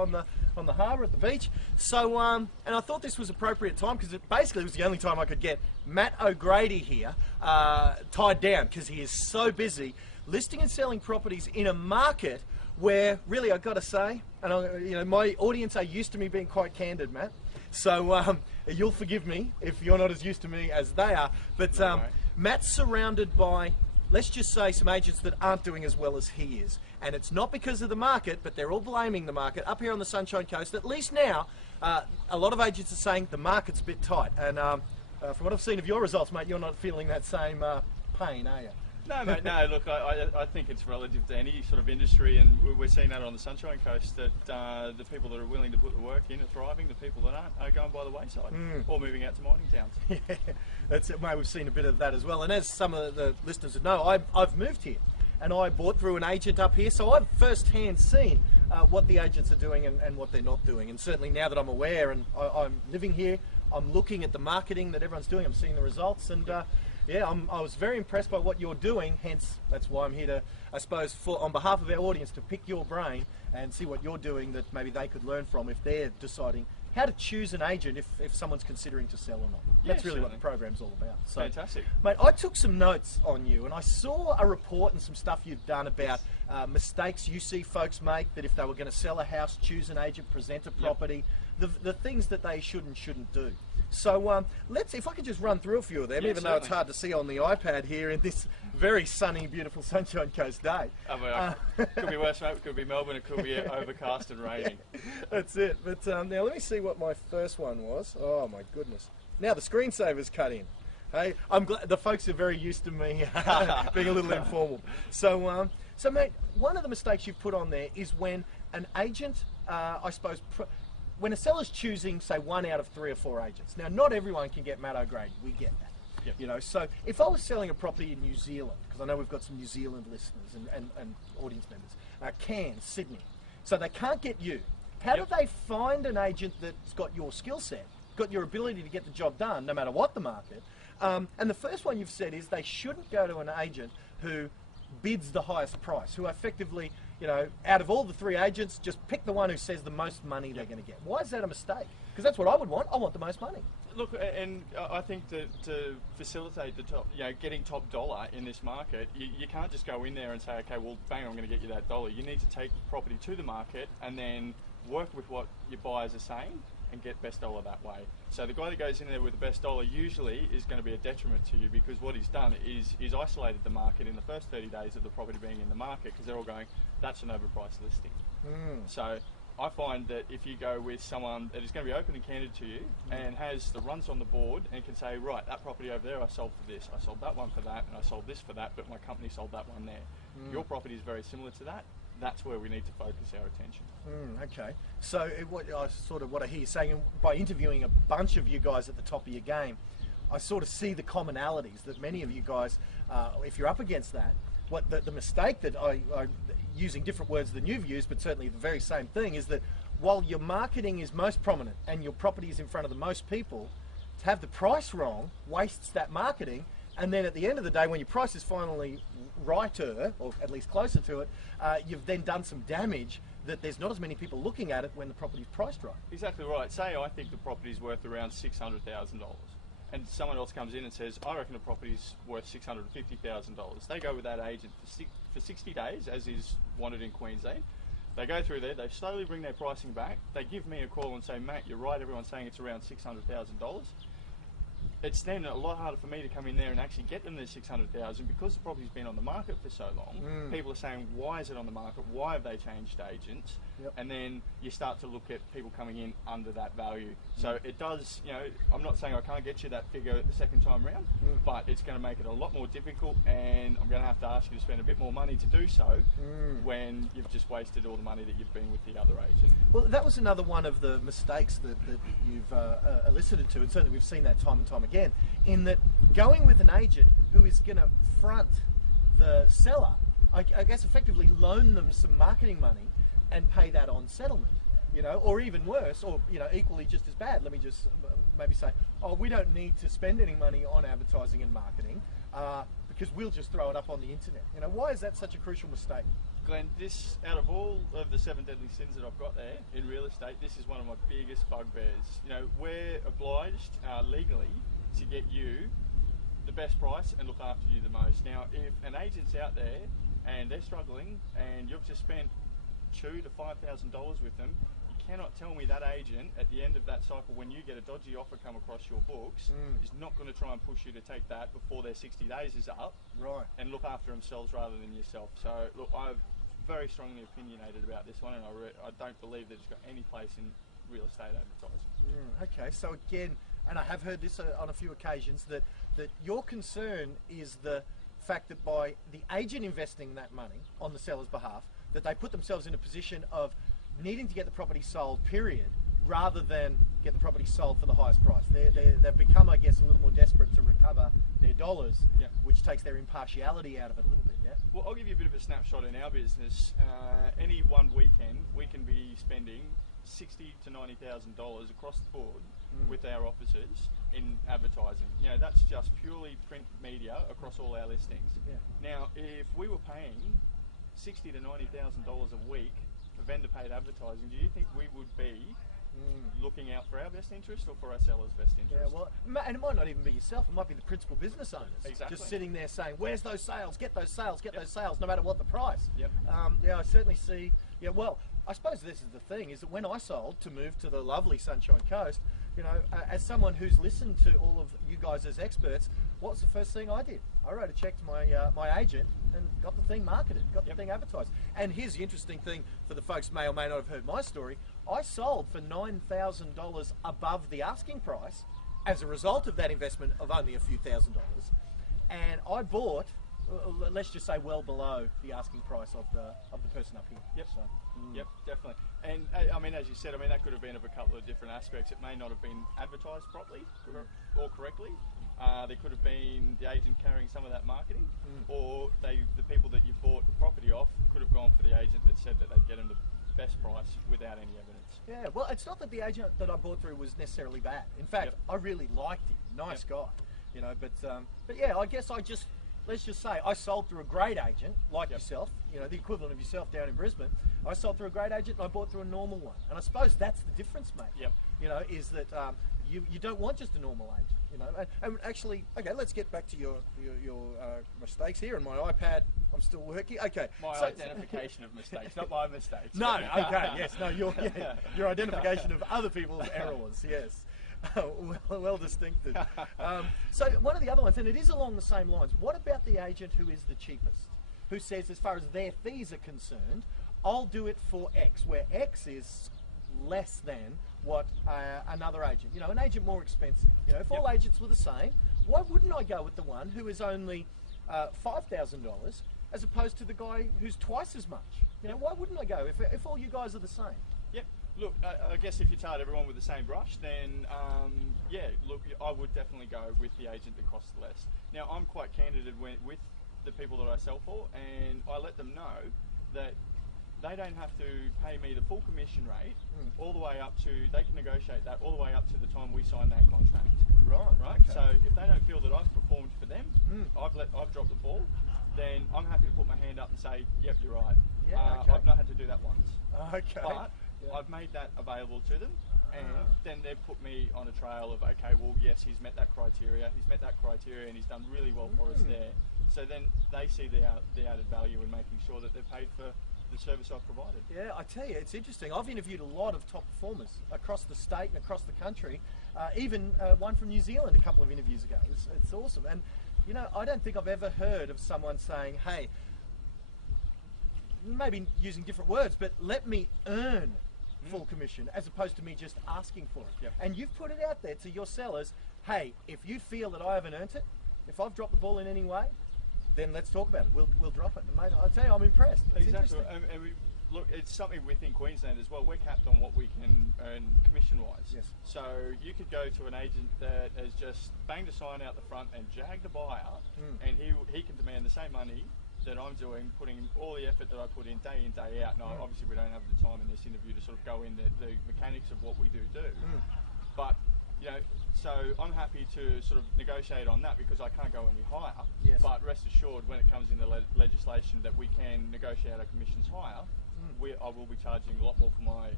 on the harbour at the beach. So, and I thought this was appropriate time because it basically was the only time I could get Matt O'Grady here tied down because he is so busy listing and selling properties in a market where, really, I've got to say, and you know, my audience are used to me being quite candid, Matt. So you'll forgive me if you're not as used to me as they are. But Matt's surrounded by, let's just say, some agents that aren't doing as well as he is. And it's not because of the market, but they're all blaming the market. Up here on the Sunshine Coast, at least now, a lot of agents are saying the market's a bit tight. And from what I've seen of your results, mate, you're not feeling that same pain, are you? No, mate, no. Look, I think it's relative to any sort of industry, and we're seeing that on the Sunshine Coast, that the people that are willing to put the work in are thriving, the people that aren't are going by the wayside, or moving out to mining towns. Yeah, that's it, mate. We've seen a bit of that as well. And as some of the listeners would know, I've moved here, and I bought through an agent up here, so I've first-hand seen what the agents are doing and what they're not doing. And certainly now that I'm aware and I'm living here, I'm looking at the marketing that everyone's doing, I'm seeing the results, and yeah, I was very impressed by what you're doing, hence that's why I'm here to, I suppose, on behalf of our audience, to pick your brain and see what you're doing that maybe they could learn from if they're deciding how to choose an agent if someone's considering to sell or not. Yeah, that's really what the program's all about. So, fantastic. Mate, I took some notes on you, and I saw a report and some stuff you've done about mistakes you see folks make, that if they were going to sell a house, choose an agent, present a property, the things that they should and shouldn't do. So let's, if I could just run through a few of them, even though it's hard to see on the iPad here in this very sunny, beautiful Sunshine Coast day. Could be worse, mate. It could be Melbourne. It could be overcast and raining. That's it. But now let me see what my first one was. Oh my goodness! Now the screensaver's cut in. Hey, I'm glad the folks are very used to me being a little informal. So, so mate, one of the mistakes you've put on there is when an agent, I suppose. When a seller's choosing, say, 1 out of 3 or 4 agents. Now, not everyone can get Matt O'Grady. We get that. Yep. You know, so if I was selling a property in New Zealand, because I know we've got some New Zealand listeners and audience members, Cairns, Sydney, so they can't get you. How do they find an agent that's got your skill set, got your ability to get the job done, no matter what the market? And the first one you've said is they shouldn't go to an agent who bids the highest price, who effectively, you know, out of all the 3 agents, just pick the one who says the most money they're going to get. Why is that a mistake? Because that's what I would want. I want the most money. Look, and I think that to facilitate the top, you know, getting top dollar in this market, you can't just go in there and say, okay, well, bang, I'm going to get you that dollar. You need to take property to the market and then work with what your buyers are saying and get best dollar that way. So the guy that goes in there with the best dollar usually is going to be a detriment to you, because what he's done is isolated the market in the first 30 days of the property being in the market, because they're all going, that's an overpriced listing. So I find that if you go with someone that is going to be open and candid to you and has the runs on the board and can say, right, that property over there I sold for this, I sold that one for that, and I sold this for that, but my company sold that one there. Your property is very similar to that. That's where we need to focus our attention. Okay, so what I hear you saying, by interviewing a bunch of you guys at the top of your game, I sort of see the commonalities that many of you guys, if you're up against that, what the mistake that I using different words than you've used, but certainly the very same thing, is that while your marketing is most prominent and your property is in front of the most people, to have the price wrong wastes that marketing. And then at the end of the day, when your price is finally righter, or at least closer to it, you've then done some damage that there's not as many people looking at it when the property's priced right. Exactly right. Say I think the property's worth around $600,000, and someone else comes in and says, I reckon the property's worth $650,000. They go with that agent for 60 days, as is wanted in Queensland. They go through there, they slowly bring their pricing back. They give me a call and say, Matt, you're right, everyone's saying it's around $600,000. It's then a lot harder for me to come in there and actually get them their $600,000, because the property's been on the market for so long. People are saying, why is it on the market? Why have they changed agents? And then you start to look at people coming in under that value. So it does, you know, I'm not saying I can't get you that figure the second time round, but it's going to make it a lot more difficult, and I'm going to have to ask you to spend a bit more money to do so when you've just wasted all the money that you've been with the other agent. Well, that was another one of the mistakes that you've elicited to, and certainly we've seen that time and time again, in that going with an agent who is going to front the seller, I guess effectively loan them some marketing money and pay that on settlement, you know, or even worse, or, you know, equally just as bad. Let me just maybe say, oh, we don't need to spend any money on advertising and marketing because we'll just throw it up on the internet. You know, why is that such a crucial mistake? Glenn, this, out of all of the 7 deadly sins that I've got there in real estate, this is one of my biggest bugbears. You know, we're obliged legally to get you the best price and look after you the most. Now, if an agent's out there and they're struggling and you've just spent $2,000 to $5,000 with them, you cannot tell me that agent at the end of that cycle, when you get a dodgy offer come across your books, is not going to try and push you to take that before their 60 days is up, right, and look after themselves rather than yourself. So look, I've very strongly opinionated about this one, and I don't believe that it's got any place in real estate advertising. Okay, so again, and I have heard this on a few occasions, that your concern is the fact that by the agent investing that money on the seller's behalf, that they put themselves in a position of needing to get the property sold, period, rather than get the property sold for the highest price. They've become, I guess, a little more desperate to recover their dollars, which takes their impartiality out of it a little bit, yeah? Well, I'll give you a bit of a snapshot in our business. Any one weekend, we can be spending $60,000 to $90,000 across the board with our officers in advertising. You know, that's just purely print media across all our listings. Yeah. Now, if we were paying $60,000 to $90,000 a week for vendor paid advertising, do you think we would be looking out for our best interest or for our sellers' best interest? Yeah, well, and it might not even be yourself, it might be the principal business owners. Exactly. Just sitting there saying, where's those sales? Get those sales, get those sales, no matter what the price. Yep. Yeah, I certainly see, well, I suppose this is the thing, is that when I sold to move to the lovely Sunshine Coast, you know, as someone who's listened to all of you guys as experts, what's the first thing I did? I wrote a check to my agent and got the thing marketed, got the thing advertised. And here's the interesting thing for the folks may or may not have heard my story. I sold for $9,000 above the asking price as a result of that investment of only a few $1,000s. And I bought, let's just say, well below the asking price of the person up here. Yep. So, Yep, definitely. And I mean, as you said, I mean, that could have been of a couple of different aspects. It may not have been advertised properly or correctly. There could have been the agent carrying some of that marketing, or the people that you bought the property off could have gone for the agent that said that they'd get them the best price without any evidence. yeah, well, it's not that the agent that I bought through was necessarily bad. In fact, I really liked him. Nice guy, you know. But yeah, I guess let's just say I sold through a great agent like yourself, you know, the equivalent of yourself down in Brisbane. I sold through a great agent and I bought through a normal one. And I suppose that's the difference, mate. Yep. You know, is that you don't want just a normal agent, you know. And actually, okay, let's get back to your mistakes here. And my iPad, I'm still working. Okay. My identification of mistakes, not my mistakes. No, okay, yes, no, your identification of other people's errors, yes. Well distincted. So one of the other ones, and it is along the same lines, what about the agent who is the cheapest? Who says, as far as their fees are concerned, I'll do it for X, where X is less than what another agent, you know, an agent more expensive. You know, if all agents were the same, why wouldn't I go with the one who is only $5,000 as opposed to the guy who's twice as much? You know, why wouldn't I go if all you guys are the same? Yep. Look, I guess if you tarred everyone with the same brush, then yeah, look, I would definitely go with the agent that costs less. Now, I'm quite candid with the people that I sell for, and I let them know that they don't have to pay me the full commission rate all the way up to, they can negotiate that all the way up to the time we sign that contract. Right. Okay. So if they don't feel that I've performed for them, I've dropped the ball, then I'm happy to put my hand up and say, yep, you're right. Yeah, okay. I've not had to do that once. Okay. But I've made that available to them, and then they've put me on a trail of, okay, well, yes, he's met that criteria, and he's done really well for us there. So then they see the added value in making sure that they're paid for the service I've provided. Yeah, I tell you, it's interesting. I've interviewed a lot of top performers across the state and across the country, even one from New Zealand a couple of interviews ago. It's awesome. And, you know, I don't think I've ever heard of someone saying, hey, maybe using different words, but let me earn full commission as opposed to me just asking for it. Yep. And you've put it out there to your sellers, hey, if you feel that I haven't earned it, if I've dropped the ball in any way, then let's talk about it. We'll drop it. And mate, I tell you, I'm impressed. It's exactly. And look, it's something within Queensland as well. We're capped on what we can earn commission-wise. Yes. So you could go to an agent that has just banged a sign out the front and jagged a buyer, and he can demand the same money that I'm doing, putting all the effort that I put in, day out. Now, obviously, we don't have the time in this interview to sort of go into the mechanics of what we do. But You know, so I'm happy to sort of negotiate on that because I can't go any higher. Yes. But rest assured, when it comes in the legislation that we can negotiate our commissions higher, I will be charging a lot more for my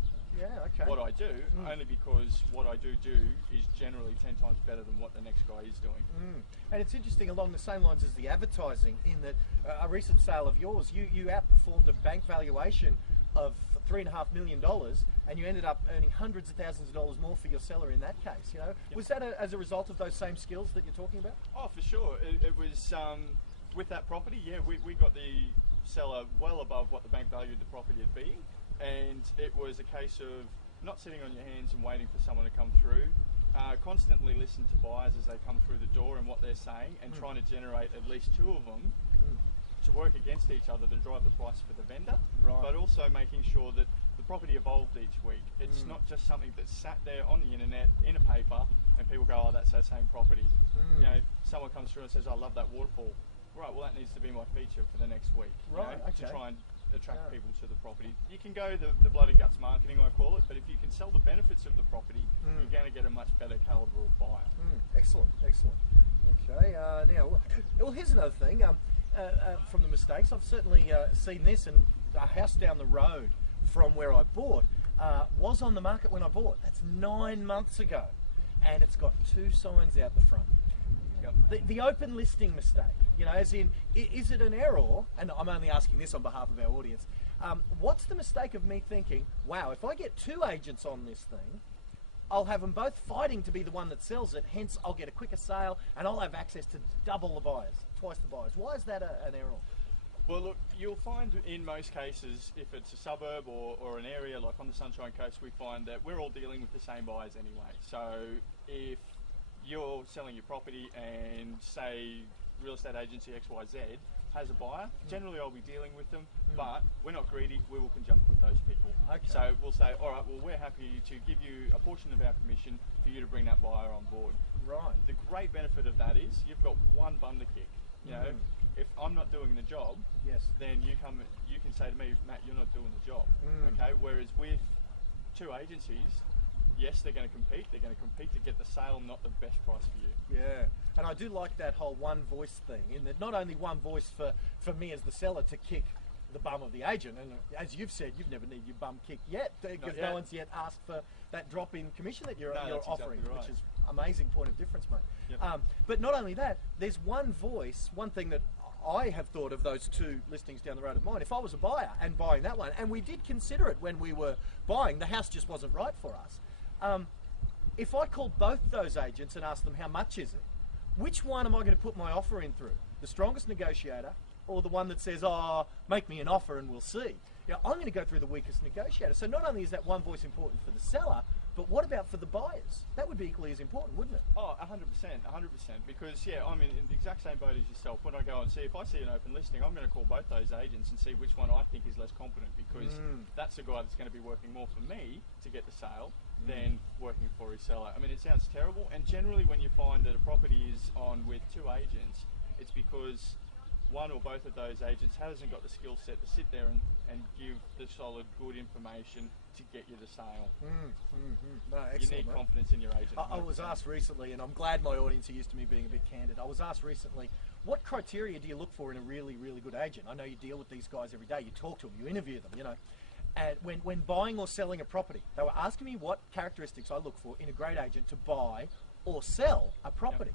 what I do, only because what I do is generally 10 times better than what the next guy is doing. And it's interesting along the same lines as the advertising, in that a recent sale of yours, you outperformed a bank valuation of $3.5 million, and you ended up earning hundreds of thousands of dollars more for your seller in that case. You know, was that as a result of those same skills that you're talking about? Oh, for sure. It was with that property. Yeah, we got the seller well above what the bank valued the property at being, and it was a case of not sitting on your hands and waiting for someone to come through. Constantly listen to buyers as they come through the door and what they're saying, and trying to generate at least two of them to work against each other to drive the price for the vendor, but also making sure that the property evolved each week. It's not just something that's sat there on the internet in a paper and people go, oh, that's that same property. You know, someone comes through and says, I love that waterfall. Right, well that needs to be my feature for the next week, to try and attract people to the property. You can go the blood and guts marketing, I call it, but if you can sell the benefits of the property, you're going to get a much better calibre of buyer. Excellent, excellent. Okay, now, well, here's another thing. From the mistakes, I've certainly seen this, and a house down the road from where I bought was on the market when I bought. That's 9 months ago, and it's got 2 signs out the front. The open listing mistake, you know, as in, is it an error? And I'm only asking this on behalf of our audience. What's the mistake of me thinking, wow, if I get 2 agents on this thing, I'll have them both fighting to be the one that sells it, hence I'll get a quicker sale and I'll have access to double the buyers, twice the buyers. Why is that an error? Well, look, you'll find in most cases, if it's a suburb or an area like on the Sunshine Coast, we find that we're all dealing with the same buyers anyway. So if you're selling your property and say real estate agency XYZ has a buyer, generally I'll be dealing with them, but we're not greedy, we will conjunct with those people. Okay. So we'll say, all right, well, we're happy to give you a portion of our commission for you to bring that buyer on board. Right. The great benefit of that is you've got one bum to kick. You know, if I'm not doing the job, then you can say to me, Matt, you're not doing the job. Okay. Whereas with 2 agencies, yes, they're going to compete. They're going to compete to get the sale, not the best price for you. Yeah, and I do like that whole one voice thing, in that not only one voice for me as the seller to kick the bum of the agent, and as you've said, you've never needed your bum kicked yet, because no one's yet asked for that drop in commission that you're offering, exactly right. Which is amazing point of difference, mate. Yep. But not only that, there's one voice, one thing that I have thought of those 2 listings down the road of mine. If I was a buyer and buying that one, and we did consider it when we were buying, the house just wasn't right for us. If I called both those agents and asked them how much is it, which one am I going to put my offer in through? The strongest negotiator, or the one that says, oh, make me an offer and we'll see? You know, I'm going to go through the weakest negotiator. So not only is that one voice important for the seller, but what about for the buyers? That would be equally as important, wouldn't it? Oh, 100%, 100%. Because, yeah, I'm in the exact same boat as yourself. When I go and see, if I see an open listing, I'm going to call both those agents and see which one I think is less competent, because that's the guy that's going to be working more for me to get the sale than working for his seller. I mean, it sounds terrible, and generally when you find that a property is on with 2 agents, it's because one or both of those agents hasn't got the skill set to sit there and give the solid, good information to get you the sale. No, excellent, you need mate. confidence in your agent. I was asked recently, and I'm glad my audience are used to me being a bit candid, I was asked recently, what criteria do you look for in a really, really good agent? I know you deal with these guys every day, you talk to them, you interview them, you know. And when buying or selling a property, they were asking me what characteristics I look for in a great agent to buy or sell a property.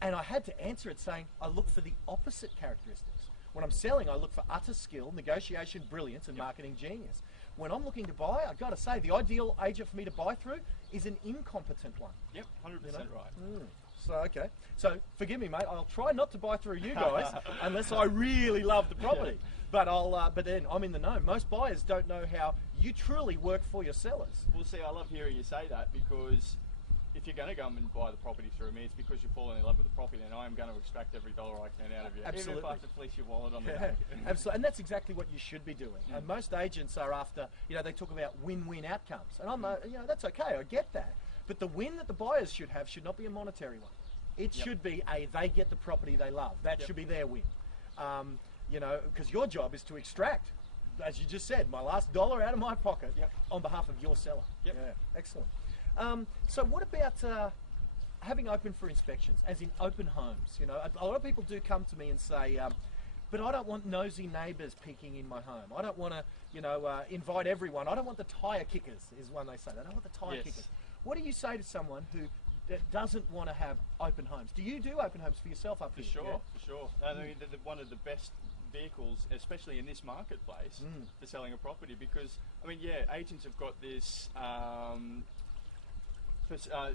And I had to answer it saying, I look for the opposite characteristics. When I'm selling, I look for utter skill, negotiation, brilliance, and marketing genius. When I'm looking to buy, I've got to say, the ideal agent for me to buy through is an incompetent one. Yep, 100% right. So, okay. So, forgive me, mate, I'll try not to buy through you guys unless I really love the property. But but then I'm in the know. Most buyers don't know how you truly work for your sellers. Well, see, I love hearing you say that, because if you're going to go and buy the property through me, it's because you're falling in love with the property, and I am going to extract every dollar I can out of you. Absolutely. Even if I have to fleece your wallet on the day. Absolutely. And that's exactly what you should be doing. And most agents are after, you know, they talk about win-win outcomes. And I'm, you know, that's okay, I get that. But the win that the buyers should have should not be a monetary one. It should be they get the property they love. That should be their win. You know, because your job is to extract, as you just said, my last dollar out of my pocket on behalf of your seller. Yeah, excellent. So what about having open for inspections, as in open homes? You know, a lot of people do come to me and say, but I don't want nosy neighbours peeking in my home. I don't want to, you know, invite everyone. I don't want the tyre kickers, is one they say. They don't want the tyre kickers. What do you say to someone who doesn't want to have open homes? Do you do open homes for yourself up here? For sure. I mean, they're one of the best vehicles, especially in this marketplace, for selling a property, because, I mean, yeah, agents have got this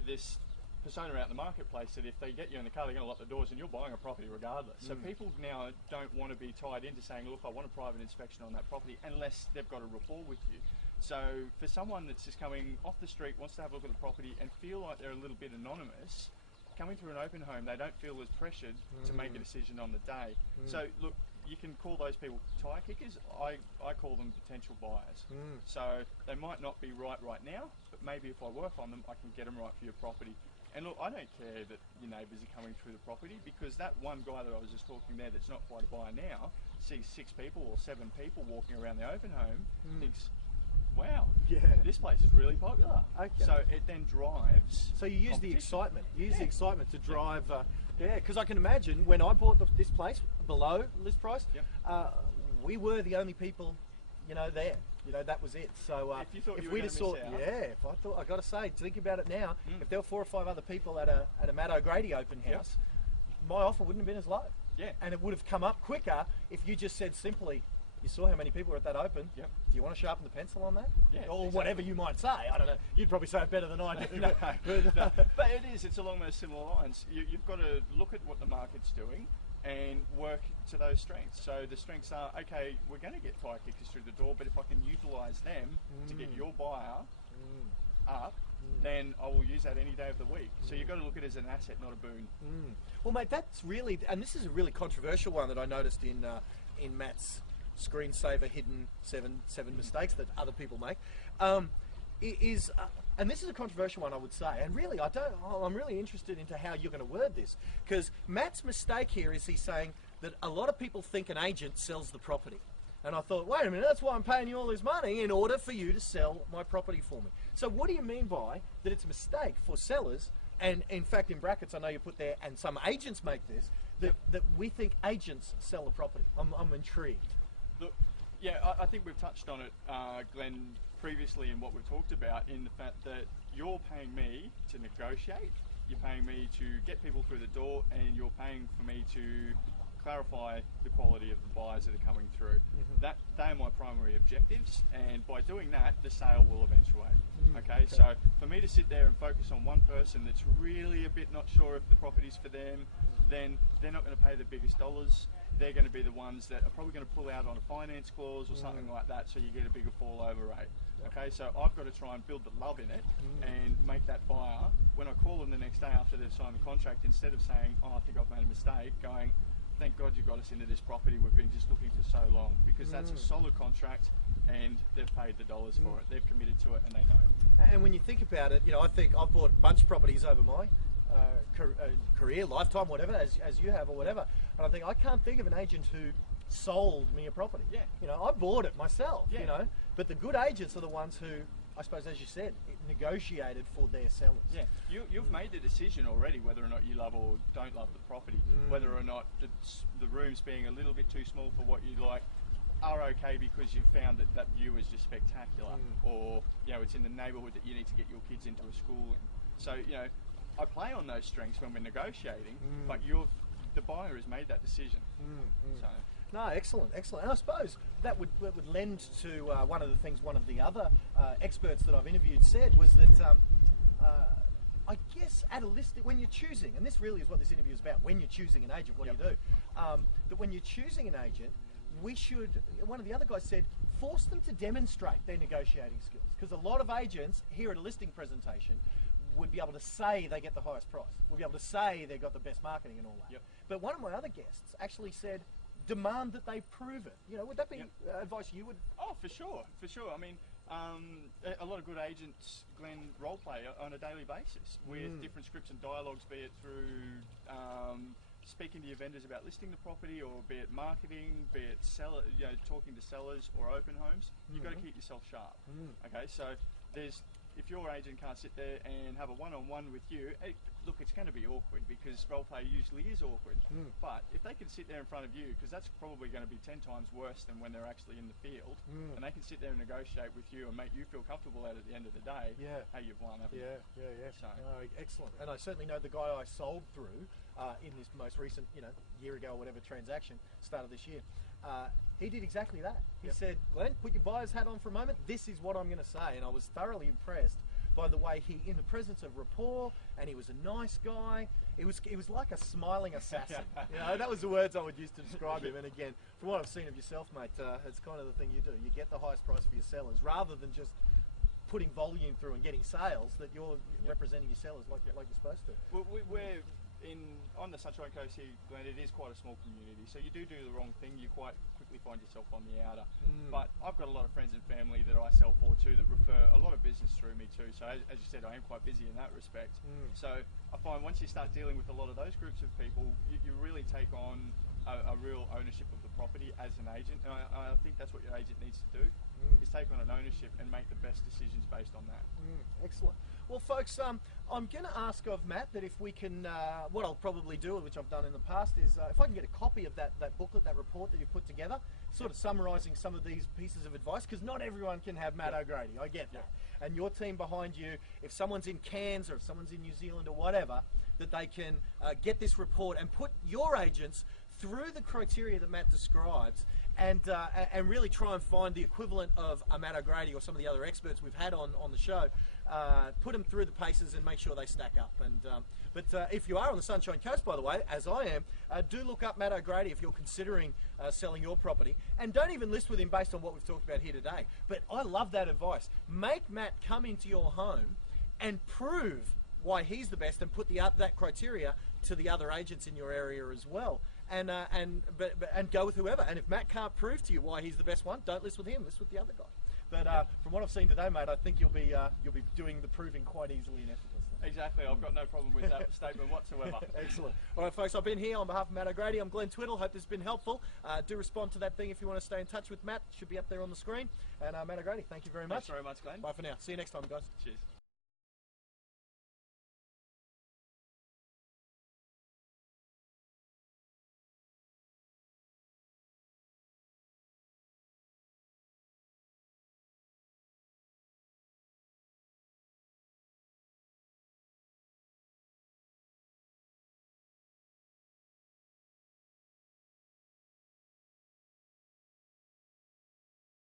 this persona out in the marketplace that if they get you in the car, they're going to lock the doors and you're buying a property regardless. So people now don't want to be tied into saying, look, I want a private inspection on that property, unless they've got a rapport with you. So for someone that's just coming off the street, wants to have a look at the property and feel like they're a little bit anonymous, coming through an open home, they don't feel as pressured to make a decision on the day. So look, you can call those people tyre kickers. I call them potential buyers. So they might not be right now, but maybe if I work on them, I can get them right for your property. And look, I don't care that your neighbours are coming through the property, because that one guy that I was just talking there that's not quite a buyer now sees 6 people or 7 people walking around the open home, thinks, wow, this place is really popular. Okay. So it then drives. So you use the excitement. You use the excitement to drive. Because I can imagine when I bought this place below list price, we were the only people, you know, there. You know, that was it. So if you thought if you were we'd going have to miss thought, out. I got to say, think about it now. If there were 4 or 5 other people at a Matt O'Grady open house, my offer wouldn't have been as low. Yeah. And it would have come up quicker if you just said simply, you saw how many people were at that open. Yep. Do you want to sharpen the pencil on that? Yeah. Or exactly. whatever you might say. I don't know. You'd probably say it better than I do. No. But it is. It's along those similar lines. You've got to look at what the market's doing and work to those strengths. So the strengths are, okay, we're going to get tyre kickers through the door, but if I can utilise them to get your buyer up, then I will use that any day of the week. So you've got to look at it as an asset, not a boon. Well, mate, that's really, and this is a really controversial one that I noticed in Matt's screensaver hidden seven mistakes that other people make. And this is a controversial one, I would say. And really, I'm really interested into how you're going to word this, because Matt's mistake here is he's saying that a lot of people think an agent sells the property. And I thought, wait a minute, that's why I'm paying you all this money, in order for you to sell my property for me. So what do you mean by that it's a mistake for sellers? And in fact, in brackets, I know you put there, and some agents make this, that we think agents sell the property. I'm intrigued. Look, yeah, I think we've touched on it, Glenn, previously in what we've talked about, in the fact that you're paying me to negotiate, you're paying me to get people through the door, and you're paying for me to clarify the quality of the buyers that are coming through. They are my primary objectives, and by doing that, the sale will eventuate. Okay, so for me to sit there and focus on one person that's really a bit not sure if the property's for them, then they're not going to pay the biggest dollars. They're going to be the ones that are probably going to pull out on a finance clause or something like that, so you get a bigger fall over rate. Okay, so I've got to try and build the love in it and make that buyer, when I call them the next day after they've signed the contract, instead of saying, oh, I think I've made a mistake, going, thank God you got us into this property, we've been just looking for so long, because that's a solid contract and they've paid the dollars for it, they've committed to it, and they know. And when you think about it, you know, I think I've bought a bunch of properties over my career, lifetime, whatever, as you have or whatever, and I think I can't think of an agent who sold me a property. Yeah. You know, I bought it myself, you know, but the good agents are the ones who, I suppose, as you said, negotiated for their sellers. Yeah, you've made the decision already whether or not you love or don't love the property, whether or not the rooms being a little bit too small for what you like are okay because you've found that view is just spectacular, or, you know, it's in the neighbourhood that you need to get your kids into a school in. So, you know, I play on those strengths when we're negotiating, but the buyer has made that decision. So. No, excellent. And I suppose that would lend to one of the things one of the other experts that I've interviewed said was that I guess at a listing, when you're choosing, and this really is what this interview is about, when you're choosing an agent, what do you do? That when you're choosing an agent, we should, one of the other guys said, force them to demonstrate their negotiating skills, because a lot of agents here at a listing presentation would be able to say they get the highest price, would be able to say they've got the best marketing and all that. But one of my other guests actually said, demand that they prove it. You know, would that be advice you would? Oh, for sure. I mean, a lot of good agents, Glenn, role play on a daily basis with different scripts and dialogues, be it through speaking to your vendors about listing the property, or be it marketing, be it talking to sellers or open homes. You've got to keep yourself sharp. Okay, so there's if your agent can't sit there and have a one-on-one with you, look, it's going to be awkward because roleplay usually is awkward. But if they can sit there in front of you, because that's probably going to be 10 times worse than when they're actually in the field, and they can sit there and negotiate with you and make you feel comfortable at the end of the day, hey, you've won, haven't you? Yeah. So. Excellent. And I certainly know the guy I sold through in this most recent, year ago or whatever transaction, start of this year. He did exactly that. He said, Glenn, put your buyer's hat on for a moment. This is what I'm going to say. And I was thoroughly impressed by the way he, in the presence of rapport, and he was a nice guy. It was like a smiling assassin. That was the words I would use to describe him. And again, from what I've seen of yourself, mate, it's kind of the thing you do. You get the highest price for your sellers rather than just putting volume through and getting sales, that you're representing your sellers like you're supposed to. Well, we're on the Sunshine Coast here, Glenn. It is quite a small community, so you do the wrong thing, you quite quickly find yourself on the outer. But I've got a lot of friends and family that I sell for too, that refer a lot of business through me too. So as you said, I am quite busy in that respect. So I find once you start dealing with a lot of those groups of people, you really take on a real ownership of the property as an agent, and I think that's what your agent needs to do, is take on an ownership and make the best decisions based on that. Excellent. Well, folks, I'm going to ask of Matt that if we can, what I'll probably do, which I've done in the past, is if I can get a copy of that booklet, that report that you've put together, sort of summarising some of these pieces of advice, because not everyone can have Matt O'Grady, I get that. And your team behind you, if someone's in Cairns or if someone's in New Zealand or whatever, that they can get this report and put your agents through the criteria that Matt describes, and really try and find the equivalent of a Matt O'Grady or some of the other experts we've had on the show, put them through the paces and make sure they stack up. But if you are on the Sunshine Coast, by the way, as I am, do look up Matt O'Grady if you're considering selling your property, and don't even list with him based on what we've talked about here today. But I love that advice. Make Matt come into your home and prove why he's the best, and put that criteria to the other agents in your area as well, and go with whoever. And if Matt can't prove to you why he's the best one, don't list with him, list with the other guy. But from what I've seen today, mate, I think you'll be doing the proving quite easily and effortlessly. Exactly, I've got no problem with that statement whatsoever. Excellent. All right, folks, I've been here on behalf of Matt O'Grady. I'm Glenn Twiddle. Hope this has been helpful. Do respond to that thing if you want to stay in touch with Matt. Should be up there on the screen. And Matt O'Grady, thank you very much. Thanks very much, Glenn. Bye for now. See you next time, guys. Cheers.